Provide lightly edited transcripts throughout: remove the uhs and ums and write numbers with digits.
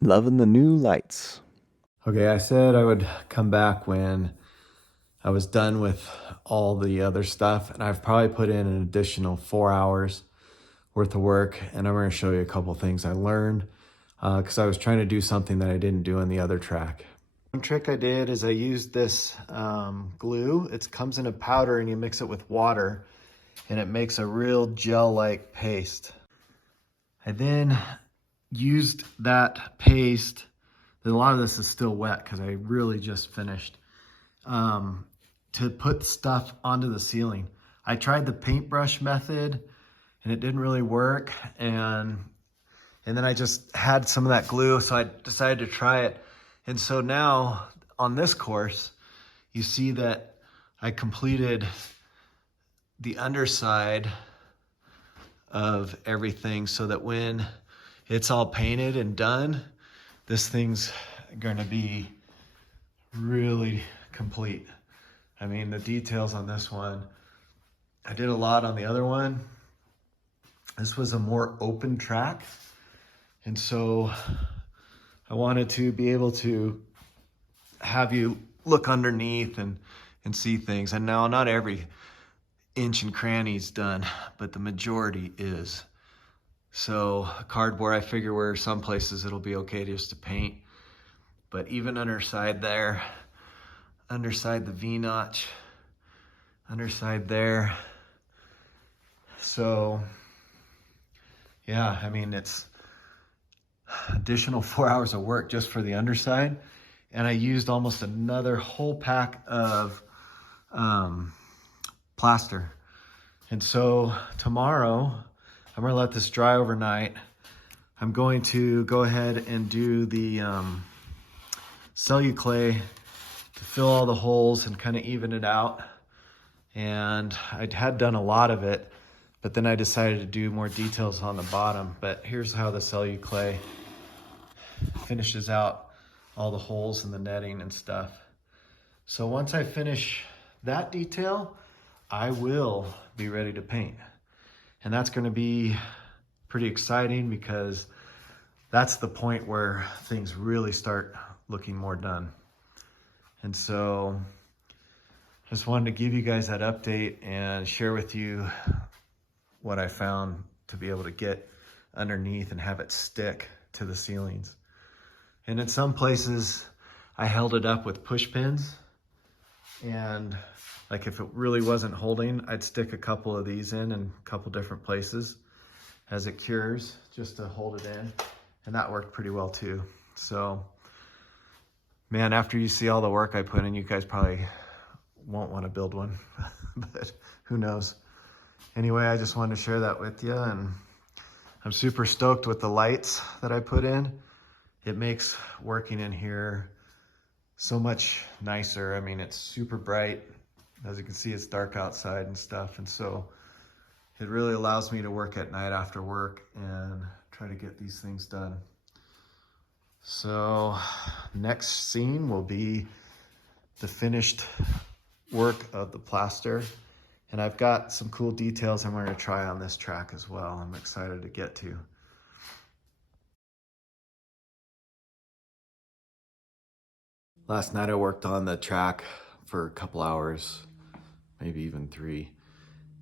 Loving the new lights. Okay, I said I would come back when I was done with all the other stuff, and I've probably put in an additional 4 hours worth of work, and I'm going to show you a couple things I learned because I was trying to do something that I didn't do on the other track. One trick I did is I used this glue. It comes in a powder and you mix it with water and it makes a real gel-like paste. I then used that paste, a lot of this is still wet because I really just finished, to put stuff onto the ceiling. I tried the paintbrush method and it didn't really work, and then I just had some of that glue, so I decided to try it. And so now on this course, you see that I completed the underside of everything so that when it's all painted and done, this thing's gonna be really complete. I mean, the details on this one, I did a lot on the other one. This was a more open track. And so I wanted to be able to have you look underneath and see things. And now not every inch and cranny is done, but the majority is. So cardboard, I figure where some places it'll be okay just to paint, but even underside there, underside the V-notch, underside there. So yeah, I mean, it's additional 4 hours of work just for the underside. And I used almost another whole pack of plaster. And so tomorrow, I'm gonna let this dry overnight. I'm going to go ahead and do the Celuclay to fill all the holes and kind of even it out. And I had done a lot of it, but then I decided to do more details on the bottom. But here's how the Celuclay finishes out all the holes in the netting and stuff. So once I finish that detail, I will be ready to paint. And that's gonna be pretty exciting because that's the point where things really start looking more done. And so just wanted to give you guys that update and share with you what I found to be able to get underneath and have it stick to the ceilings. And in some places, I held it up with push pins, and like if it really wasn't holding, I'd stick a couple of these in a couple different places as it cures, just to hold it in. And that worked pretty well too. So, man, after you see all the work I put in, you guys probably won't want to build one, but who knows? Anyway, I just wanted to share that with you, and I'm super stoked with the lights that I put in. It makes working in here so much nicer. I mean, it's super bright. As you can see, it's dark outside and stuff. And so it really allows me to work at night after work and try to get these things done. So next scene will be the finished work of the plaster. And I've got some cool details I'm going to try on this track as well. I'm excited to get to. Last night I worked on the track for a couple hours, maybe even 3.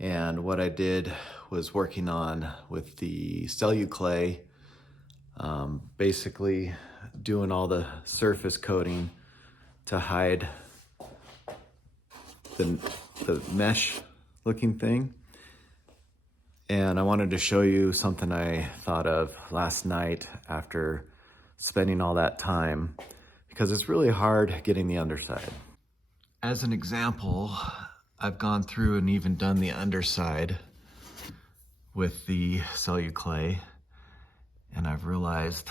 And what I did was working on with the Celuclay, basically doing all the surface coating to hide the mesh looking thing. And I wanted to show you something I thought of last night after spending all that time, because it's really hard getting the underside. As an example, I've gone through and even done the underside with the Celuclay, and I've realized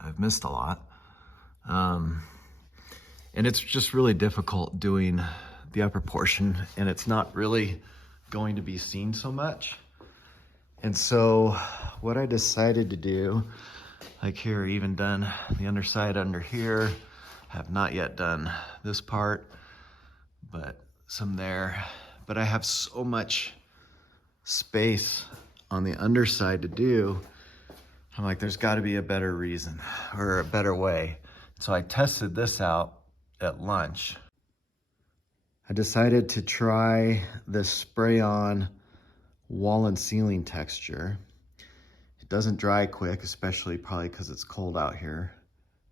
I've missed a lot. And it's just really difficult doing the upper portion, and it's not really going to be seen so much. And so what I decided to do, like here, even done the underside under here, have not yet done this part, but some there. But I have so much space on the underside to do. I'm like, there's got to be a better reason or a better way. So I tested this out at lunch. I decided to try this spray-on wall and ceiling texture. It doesn't dry quick, especially probably because it's cold out here.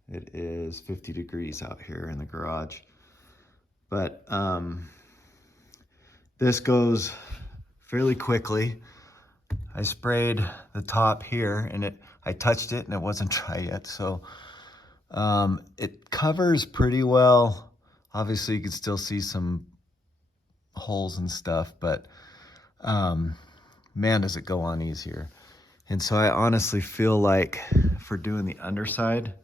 It is 50 degrees out here in the garage. But this goes fairly quickly. I sprayed the top here and I touched it and it wasn't dry yet. So it covers pretty well. Obviously you can still see some holes and stuff, but man, does it go on easier. And so I honestly feel like for doing the underside,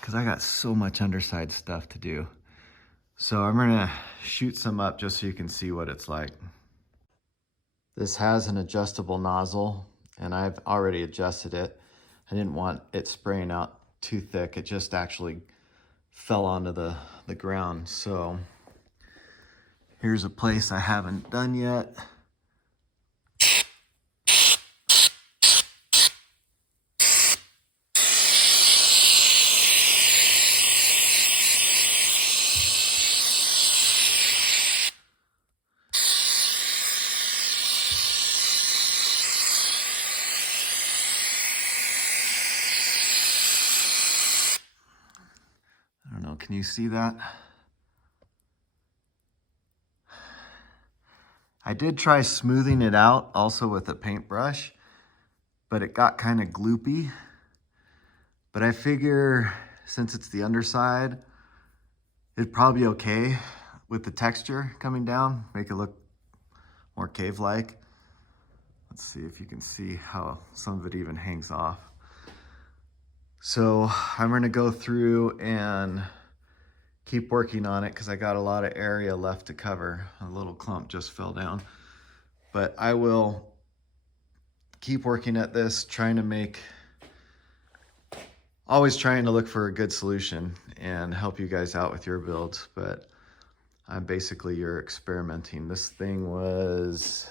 because I got so much underside stuff to do. So I'm gonna shoot some up just so you can see what it's like. This has an adjustable nozzle and I've already adjusted it. I didn't want it spraying out too thick. It just actually fell onto the ground. So here's a place I haven't done yet. I don't know, can you see that? I did try smoothing it out also with a paintbrush, but it got kind of gloopy. But I figure since it's the underside, it'd probably be okay with the texture coming down, make it look more cave-like. Let's see if you can see how some of it even hangs off. So I'm gonna go through and keep working on it because I got a lot of area left to cover. A little clump just fell down. But I will keep working at this, always trying to look for a good solution and help you guys out with your builds. But I'm basically, you're experimenting. This thing was,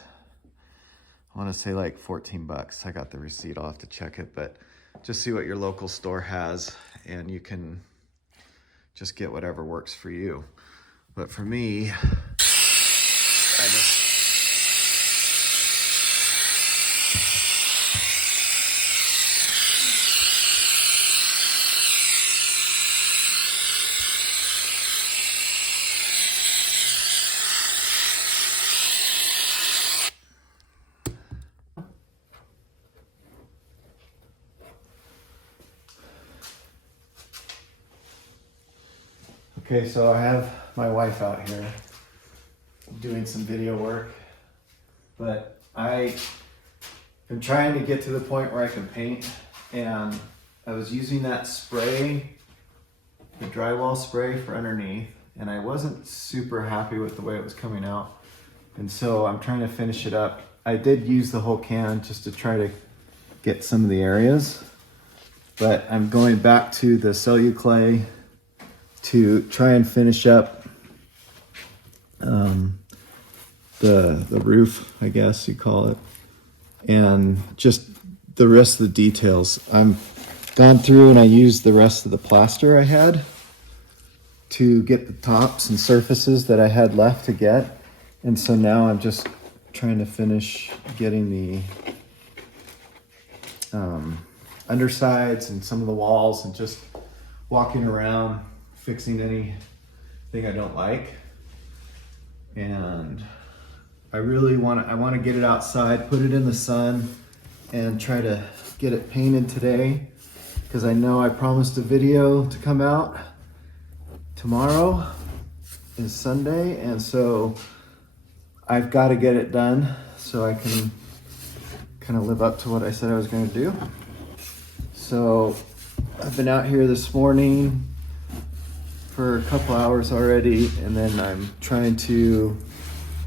I wanna say like 14 bucks. I got the receipt, I'll have to check it, but just see what your local store has and you can just get whatever works for you. But for me, okay, so I have my wife out here doing some video work, but I am trying to get to the point where I can paint, and I was using that spray, the drywall spray for underneath, and I wasn't super happy with the way it was coming out. And so I'm trying to finish it up. I did use the whole can just to try to get some of the areas, but I'm going back to the Celuclay to try and finish up the roof, I guess you call it, and just the rest of the details. I'm gone through and I used the rest of the plaster I had to get the tops and surfaces that I had left to get, and so now I'm just trying to finish getting the undersides and some of the walls and just walking around fixing anything I don't like. And I want to get it outside, put it in the sun, and try to get it painted today, because I know I promised a video to come out. Tomorrow is Sunday, and so I've got to get it done so I can kind of live up to what I said I was going to do. So I've been out here this morning for a couple hours already, and then I'm trying to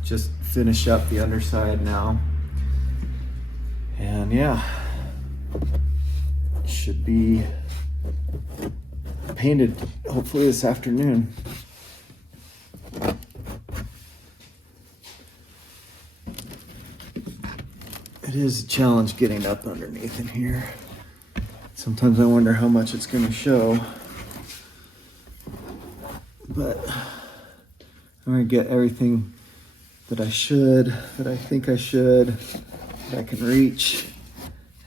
just finish up the underside now. And yeah, should be painted hopefully this afternoon. It is a challenge getting up underneath in here. Sometimes I wonder how much it's gonna show, but I'm gonna get everything that I think I should, that I can reach,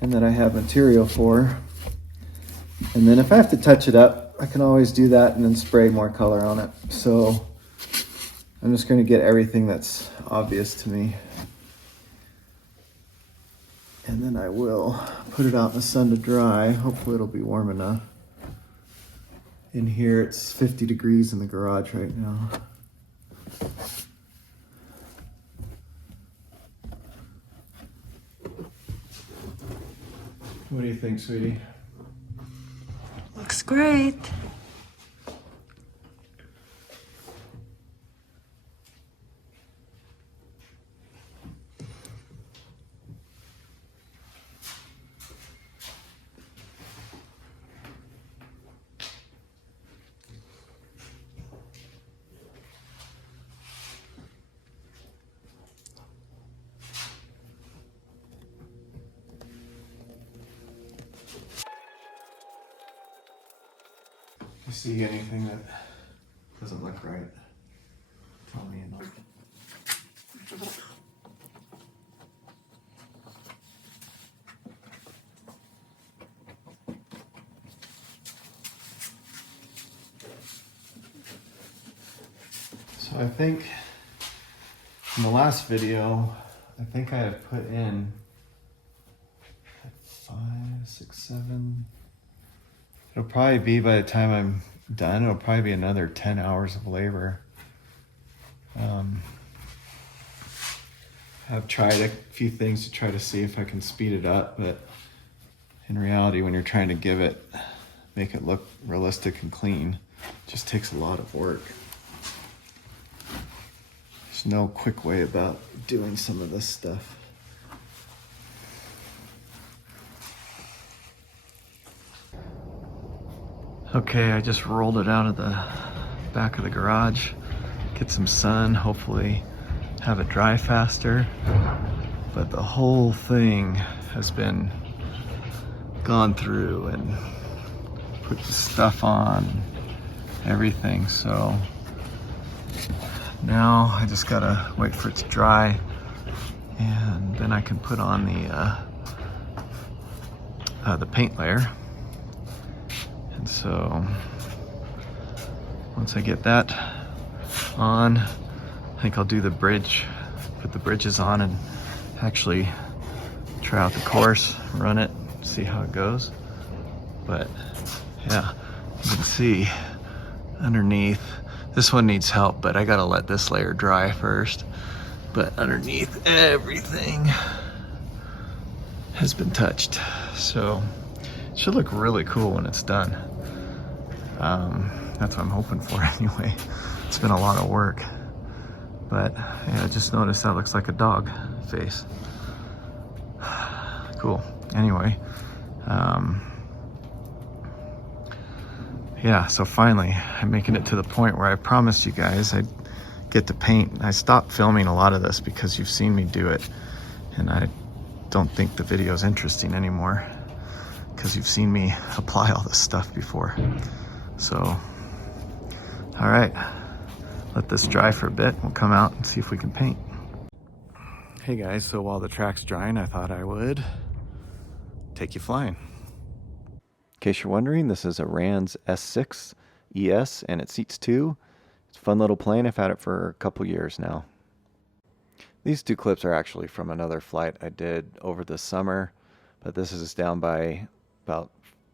and that I have material for. And then if I have to touch it up, I can always do that and then spray more color on it. So I'm just gonna get everything that's obvious to me. And then I will put it out in the sun to dry. Hopefully it'll be warm enough. In here it's 50 degrees in the garage right now. What do you think, sweetie? Looks great. You see anything that doesn't look right? Tell me. So I think in the last video, I think I have put in 5, 6, 7. It'll probably be, by the time I'm done, it'll probably be another 10 hours of labor. I've tried a few things to try to see if I can speed it up, but in reality, when you're trying to make it look realistic and clean, it just takes a lot of work. There's no quick way about doing some of this stuff. Okay, I just rolled it out of the back of the garage, get some sun, hopefully have it dry faster. But the whole thing has been gone through and put the stuff on, everything. So now I just gotta wait for it to dry, and then I can put on the paint layer. And so once I get that on, I think I'll do the bridge, put the bridges on and actually try out the course, run it, see how it goes. But yeah, you can see underneath, this one needs help, but I gotta let this layer dry first. But underneath, everything has been touched. So it should look really cool when it's done. That's what I'm hoping for anyway. It's been a lot of work. But yeah, I just noticed that looks like a dog face. Cool. Anyway, yeah, so finally I'm making it to the point where I promised you guys I'd get to paint. I stopped filming a lot of this because you've seen me do it, and I don't think the video is interesting anymore because you've seen me apply all this stuff before. So, all right, let this dry for a bit. We'll come out and see if we can paint. Hey guys, so while the track's drying, I thought I would take you flying. In case you're wondering, this is a Rand's S6 ES and it seats 2. It's a fun little plane. I've had it for a couple years now. These 2 clips are actually from another flight I did over the summer, but this is down by about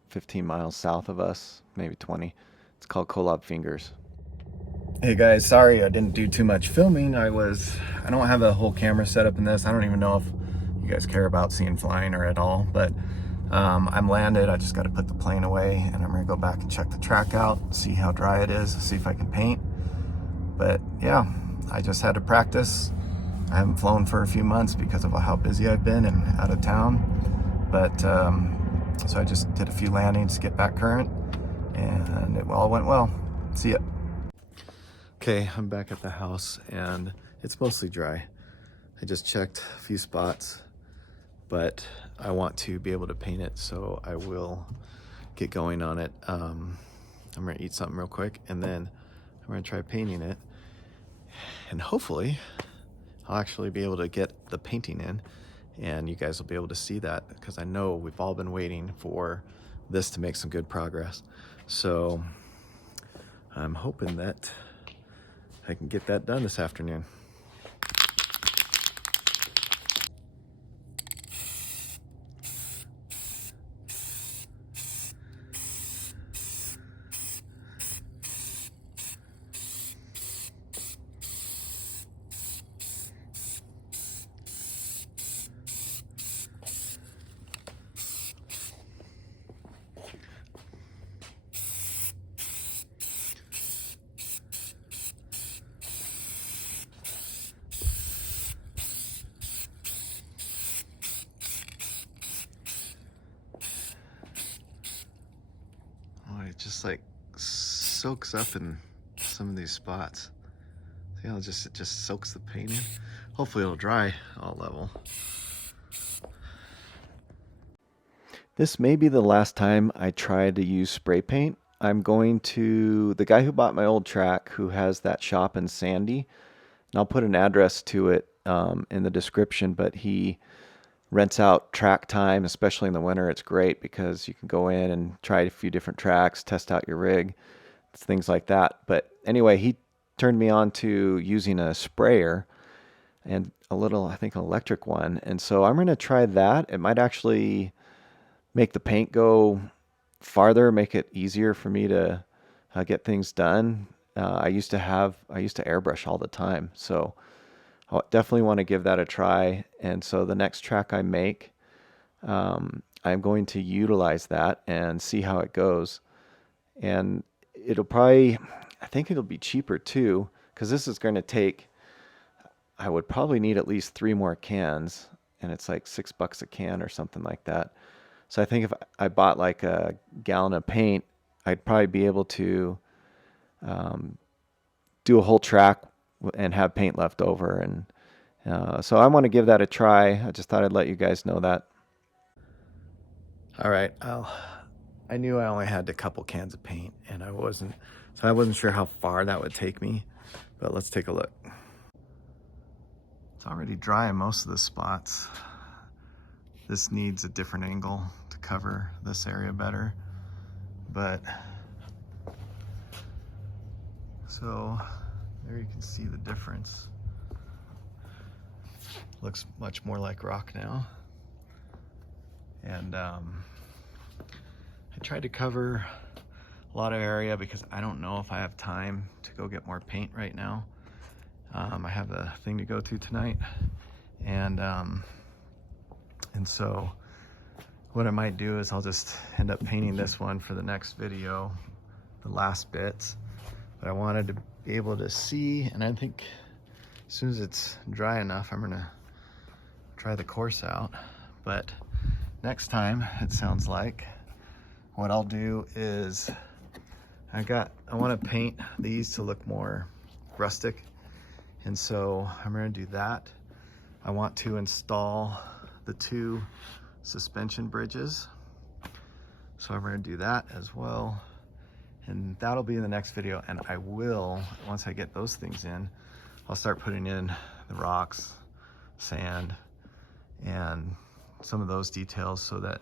15 miles south of us, maybe 20. It's called Kolob Fingers. Hey guys, sorry I didn't do too much filming. I don't have a whole camera set up in this. I don't even know if you guys care about seeing flying or at all, but I'm landed. I just got to put the plane away, and I'm gonna go back and check the track out, see how dry it is, see if I can paint. But yeah, I just had to practice. I haven't flown for a few months because of how busy I've been and out of town. But so I just did a few landings to get back current, and it all went well. See ya. Okay, I'm back at the house and it's mostly dry. I just checked a few spots. but I want to be able to paint it, so I will get going on it. I'm gonna eat something real quick, and then I'm gonna try painting it, and hopefully I'll actually be able to get the painting in, and you guys will be able to see that, because I know we've all been waiting for this to make some good progress. So I'm hoping that I can get that done this afternoon. Oh, it just like soaks up in some of these spots. See how it just soaks the paint in? Hopefully it'll dry all level. This may be the last time I try to use spray paint. I'm going to the guy who bought my old track, who has that shop in Sandy, and I'll put an address to it in the description, but he rents out track time, especially in the winter. It's great because you can go in and try a few different tracks, test out your rig, things like that. But anyway, he turned me on to using a sprayer and a little, I think, an electric one. And so I'm going to try that. It might actually make the paint go farther, make it easier for me to get things done. I used to airbrush all the time, so I definitely want to give that a try. And so the next track I make, I'm going to utilize that and see how it goes. And it'll probably, I think it'll be cheaper too, because this is going to take, I would probably need at least 3 more cans, and it's like $6 a can or something like that. So I think if I bought like a gallon of paint, I'd probably be able to do a whole track and have paint left over. And so I want to give that a try. I just thought I'd let you guys know that. All right, I knew I only had a couple cans of paint, and I wasn't sure how far that would take me, but let's take a look. It's already dry in most of the spots. This needs a different angle to cover this area better, but so there you can see the difference. Looks much more like rock now. And I tried to cover a lot of area because I don't know if I have time to go get more paint right now. I have a thing to go to tonight, and so what I might do is I'll just end up painting this one for the next video, the last bits. But I wanted to be able to see, and I think as soon as it's dry enough, I'm gonna try the course out. But next time, it sounds like, what I'll do is I want to paint these to look more rustic, and so I'm gonna do that. I want to install the 2 suspension bridges, so I'm going to do that as well, and that'll be in the next video. And I will, once I get those things in, I'll start putting in the rocks, sand, and some of those details so that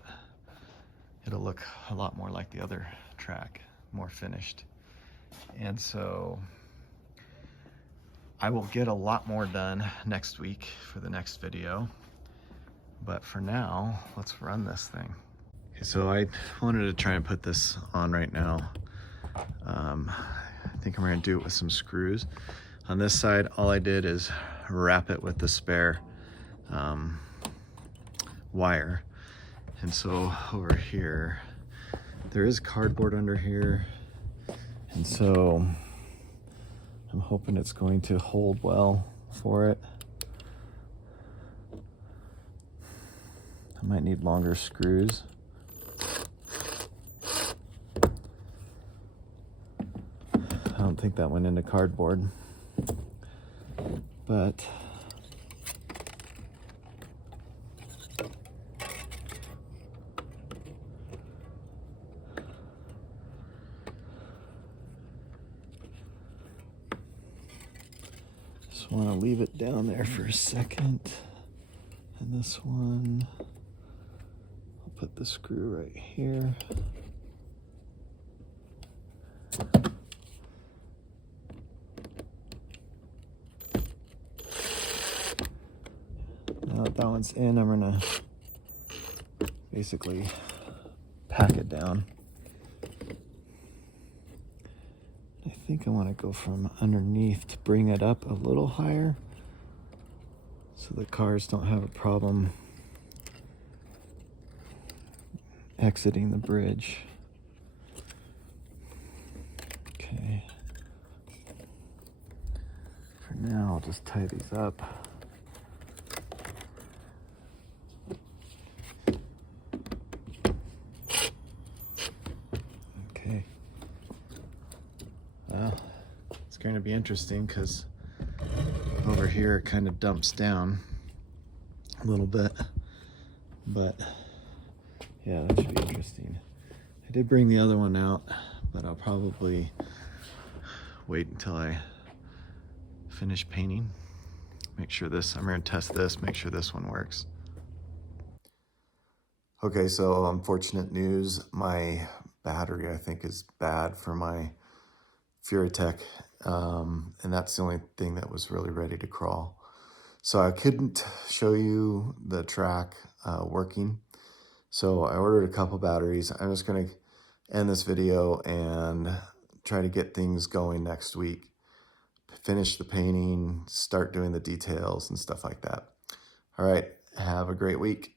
it'll look a lot more like the other track, more finished. And so I will get a lot more done next week for the next video. But for now, let's run this thing. Okay, so I wanted to try and put this on right now. I think I'm gonna do it with some screws. On this side, all I did is wrap it with the spare wire. And so over here, there is cardboard under here. And so I'm hoping it's going to hold well for it. I might need longer screws. I don't think that went into cardboard, but Just want to leave it down there for a second. And this one, I'll put the screw right here. Now that that one's in, I'm gonna basically pack it down. I think I want to go from underneath to bring it up a little higher so the cars don't have a problem exiting the bridge. Okay. For now, I'll just tie these up. Okay. Well, it's going to be interesting because over here it kind of dumps down a little bit, but yeah, that should be interesting. I did bring the other one out, but I'll probably wait until I finish painting. Make sure I'm going to test this, make sure this one works. Okay, so unfortunate news. My battery, I think, is bad for my Furitech, and that's the only thing that was really ready to crawl. So I couldn't show you the track working. So I ordered a couple batteries. I'm just gonna end this video and try to get things going next week. Finish the painting, start doing the details and stuff like that. All right, have a great week.